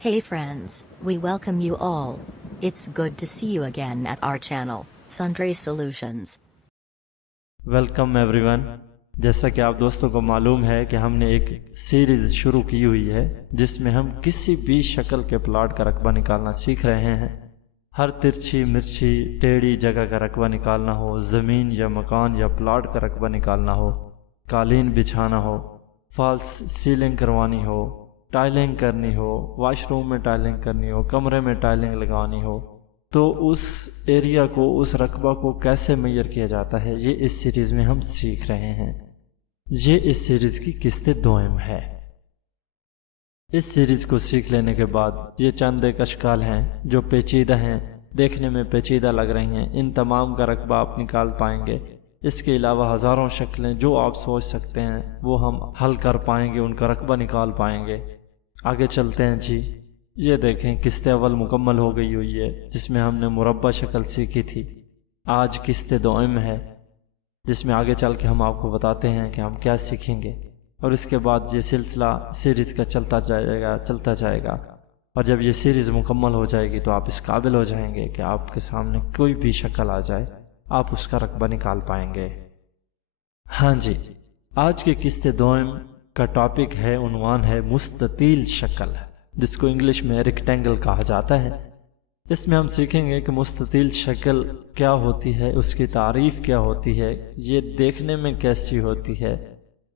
Hey friends, we welcome you all. It's good to see you again at our channel, Sundray Solutions. Welcome every one. جیسا کہ آپ دوستوں کو معلوم ہے کہ ہم نے ایک سیریز شروع کی ہوئی ہے جس میں ہم کسی بھی شکل کے پلاٹ کا رقبہ نکالنا سیکھ رہے ہیں. ہر ترچھی مرچھی ٹیڑھی جگہ کا رقبہ نکالنا ہو، زمین یا مکان یا پلاٹ کا رقبہ نکالنا ہو، قالین بچھانا ہو، فالس سیلنگ کروانی ہو، ٹائلنگ کرنی ہو، واش روم میں ٹائلنگ کرنی ہو، کمرے میں ٹائلنگ لگانی ہو، تو اس ایریا کو، اس رقبہ کو کیسے میئر کیا جاتا ہے، یہ اس سیریز میں ہم سیکھ رہے ہیں. یہ اس سیریز کی قسط دوم ہے. اس سیریز کو سیکھ لینے کے بعد یہ چند ایک اشکال ہیں جو پیچیدہ ہیں، دیکھنے میں پیچیدہ لگ رہی ہیں، ان تمام کا رقبہ آپ نکال پائیں گے. اس کے علاوہ ہزاروں شکلیں جو آپ سوچ سکتے ہیں وہ ہم حل کر پائیں گے، ان کا رقبہ نکال پائیں گے. آگے چلتے ہیں جی. یہ دیکھیں قسط اول مکمل ہو گئی ہوئی ہے جس میں ہم نے مربع شکل سیکھی تھی. آج قسط دوم ہے جس میں آگے چل کے ہم آپ کو بتاتے ہیں کہ ہم کیا سیکھیں گے، اور اس کے بعد یہ سلسلہ سیریز کا چلتا جائے گا. اور جب یہ سیریز مکمل ہو جائے گی تو آپ اس قابل ہو جائیں گے کہ آپ کے سامنے کوئی بھی شکل آ جائے آپ اس کا رقبہ نکال پائیں گے. ہاں جی، آج کے قسط دوم کا ٹاپک ہے، عنوان ہے مستطیل شکل، جس کو انگلش میں ریکٹینگل کہا جاتا ہے. اس میں ہم سیکھیں گے کہ مستطیل شکل کیا ہوتی ہے، اس کی تعریف کیا ہوتی ہے، یہ دیکھنے میں کیسی ہوتی ہے،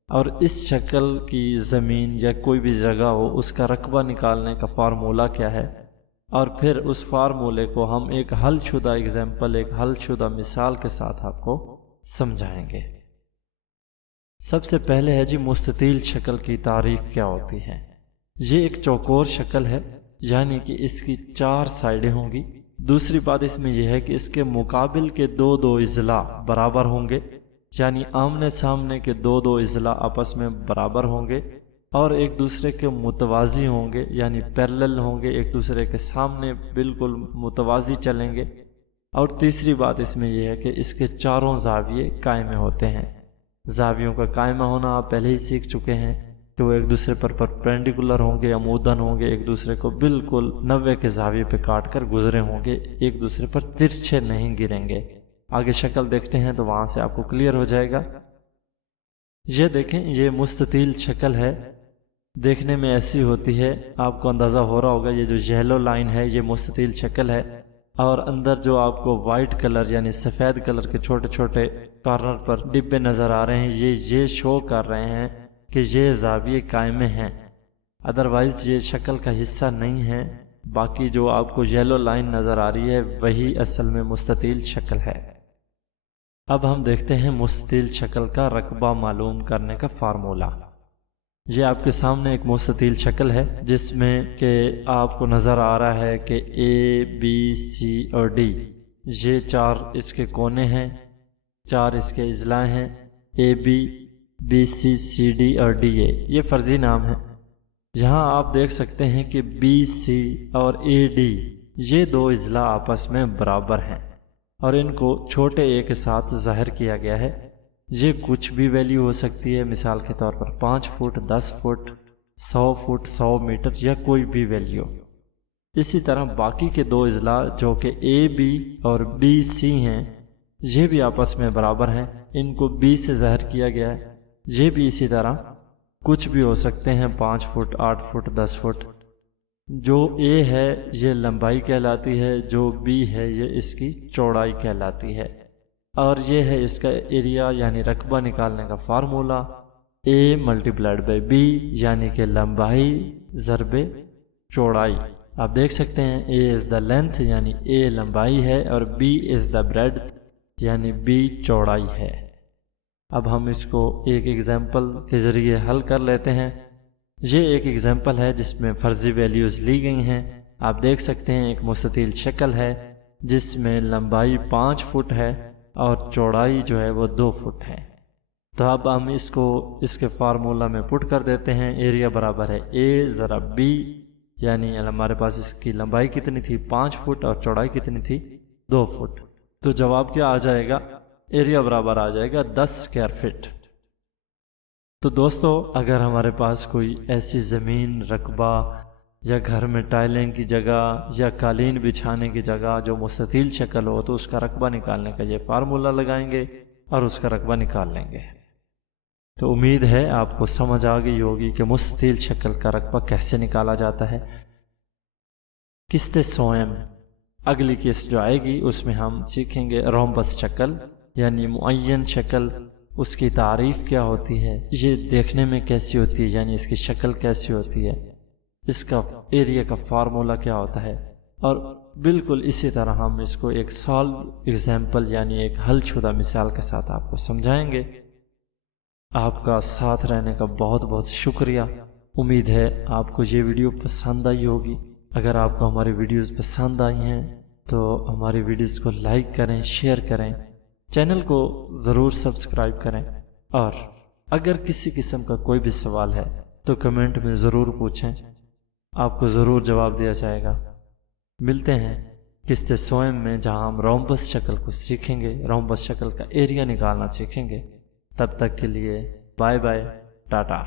اور اس شکل کی زمین یا کوئی بھی جگہ ہو اس کا رقبہ نکالنے کا فارمولہ کیا ہے، اور پھر اس فارمولے کو ہم ایک حل شدہ ایگزامپل، ایک حل شدہ مثال کے ساتھ آپ کو سمجھائیں گے. سب سے پہلے ہے جی مستطیل شکل کی تعریف کیا ہوتی ہے. یہ ایک چوکور شکل ہے، یعنی کہ اس کی 4 سائڈیں ہوں گی. دوسری بات اس میں یہ ہے کہ اس کے مقابل کے دو اضلاع برابر ہوں گے، یعنی آمنے سامنے کے دو اضلاع آپس میں برابر ہوں گے اور ایک دوسرے کے متوازی ہوں گے، یعنی پیرلل ہوں گے، ایک دوسرے کے سامنے بالکل متوازی چلیں گے. اور تیسری بات اس میں یہ ہے کہ اس کے چاروں زاویے قائم ہوتے ہیں. زاویوں کا قائمہ ہونا آپ پہلے ہی سیکھ چکے ہیں کہ وہ ایک دوسرے پر پرپینڈیکولر ہوں گے، عموداً ہوں گے، ایک دوسرے کو بالکل 90 کے زاویے پہ کاٹ کر گزرے ہوں گے، ایک دوسرے پر ترچھے نہیں گریں گے. آگے شکل دیکھتے ہیں تو وہاں سے آپ کو کلیئر ہو جائے گا. یہ دیکھیں، یہ مستطیل شکل ہے، دیکھنے میں ایسی ہوتی ہے. آپ کو اندازہ ہو رہا ہوگا یہ جو یلو لائن ہے یہ مستطیل شکل ہے، اور اندر جو آپ کو وائٹ کلر یعنی سفید کلر کے چھوٹے چھوٹے کارنر پر ڈبے نظر آ رہے ہیں، یہ شو کر رہے ہیں کہ یہ زاویے قائمے ہیں. ادروائز یہ شکل کا حصہ نہیں ہے. باقی جو آپ کو یلو لائن نظر آ رہی ہے وہی اصل میں مستطیل شکل ہے. اب ہم دیکھتے ہیں مستطیل شکل کا رقبہ معلوم کرنے کا فارمولہ. یہ آپ کے سامنے ایک مستطیل شکل ہے جس میں کہ آپ کو نظر آ رہا ہے کہ اے بی سی اور ڈی، یہ 4 اس کے کونے ہیں، 4 اس کے اضلاع ہیں، اے بی سی سی ڈی اور ڈی اے. یہ فرضی نام ہے. یہاں آپ دیکھ سکتے ہیں کہ بی سی اور اے ڈی یہ 2 اضلاع آپس میں برابر ہیں اور ان کو چھوٹے اے کے ساتھ ظاہر کیا گیا ہے. یہ کچھ بھی ویلیو ہو سکتی ہے، مثال کے طور پر 5 فٹ، 10 فٹ، 100 فٹ، 100 میٹر یا کوئی بھی ویلیو. اسی طرح باقی کے 2 اضلاع جو کہ اے بی اور بی سی ہیں یہ بھی آپس میں برابر ہیں، ان کو بی سے ظاہر کیا گیا ہے. یہ بھی اسی طرح کچھ بھی ہو سکتے ہیں، 5 فٹ، 8 فٹ، 10 فٹ. جو اے ہے یہ لمبائی کہلاتی ہے، جو بی ہے یہ اس کی چوڑائی کہلاتی ہے، اور یہ ہے اس کا ایریا یعنی رقبہ نکالنے کا formula A multiplied by B, یعنی کہ لمبائی ضرب چوڑائی. آپ دیکھ سکتے ہیں اے از دا لینتھ یعنی اے لمبائی ہے اور بی از دا بریڈتھ یعنی بی چوڑائی ہے. اب ہم اس کو ایک ایگزامپل کے ذریعے حل کر لیتے ہیں. یہ ایک ایگزامپل ہے جس میں فرضی ویلیوز لی گئی ہیں. آپ دیکھ سکتے ہیں ایک مستطیل شکل ہے جس میں لمبائی 5 فٹ ہے اور چوڑائی جو ہے وہ 2 فٹ ہے. تو اب ہم اس کو اس کے فارمولہ میں پٹ کر دیتے ہیں. ایریا برابر ہے اے ضرب بی، یعنی ہمارے پاس اس کی لمبائی کتنی تھی 5 فٹ اور چوڑائی کتنی تھی 2 فٹ. تو جواب کیا آ جائے گا؟ ایریا برابر آ جائے گا 10 اسکوائر فٹ. تو دوستو اگر ہمارے پاس کوئی ایسی زمین، رقبہ یا گھر میں ٹائلنگ کی جگہ یا قالین بچھانے کی جگہ جو مستطیل شکل ہو تو اس کا رقبہ نکالنے کا یہ فارمولہ لگائیں گے اور اس کا رقبہ نکال لیں گے۔ تو امید ہے آپ کو سمجھ آ گئی ہوگی کہ مستطیل شکل کا رقبہ کیسے نکالا جاتا ہے۔ قسط سوئم اگلی قسط جو آئے گی اس میں ہم سیکھیں گے رومبس شکل یعنی معین شکل، اس کی تعریف کیا ہوتی ہے، یہ دیکھنے میں کیسی ہوتی ہے یعنی اس کی شکل کیسی ہوتی ہے، اس کا ایریا کا فارمولہ کیا ہوتا ہے، اور بالکل اسی طرح ہم اس کو ایک سالو ایگزامپل یعنی ایک حل شدہ مثال کے ساتھ آپ کو سمجھائیں گے۔ آپ کا ساتھ رہنے کا بہت بہت شکریہ۔ امید ہے آپ کو یہ ویڈیو پسند آئی ہوگی۔ اگر آپ کو ہماری ویڈیوز پسند آئی ہیں تو ہماری ویڈیوز کو لائک کریں، شیئر کریں، چینل کو ضرور سبسکرائب کریں، اور اگر کسی قسم کا کوئی بھی سوال ہے تو کمنٹ میں ضرور پوچھیں، آپ کو ضرور جواب دیا جائے گا۔ ملتے ہیں قسط سوئم میں جہاں ہم رومبس شکل کو سیکھیں گے، رومبس شکل کا ایریا نکالنا سیکھیں گے۔ تب تک کے لیے بائے بائے، ٹاٹا۔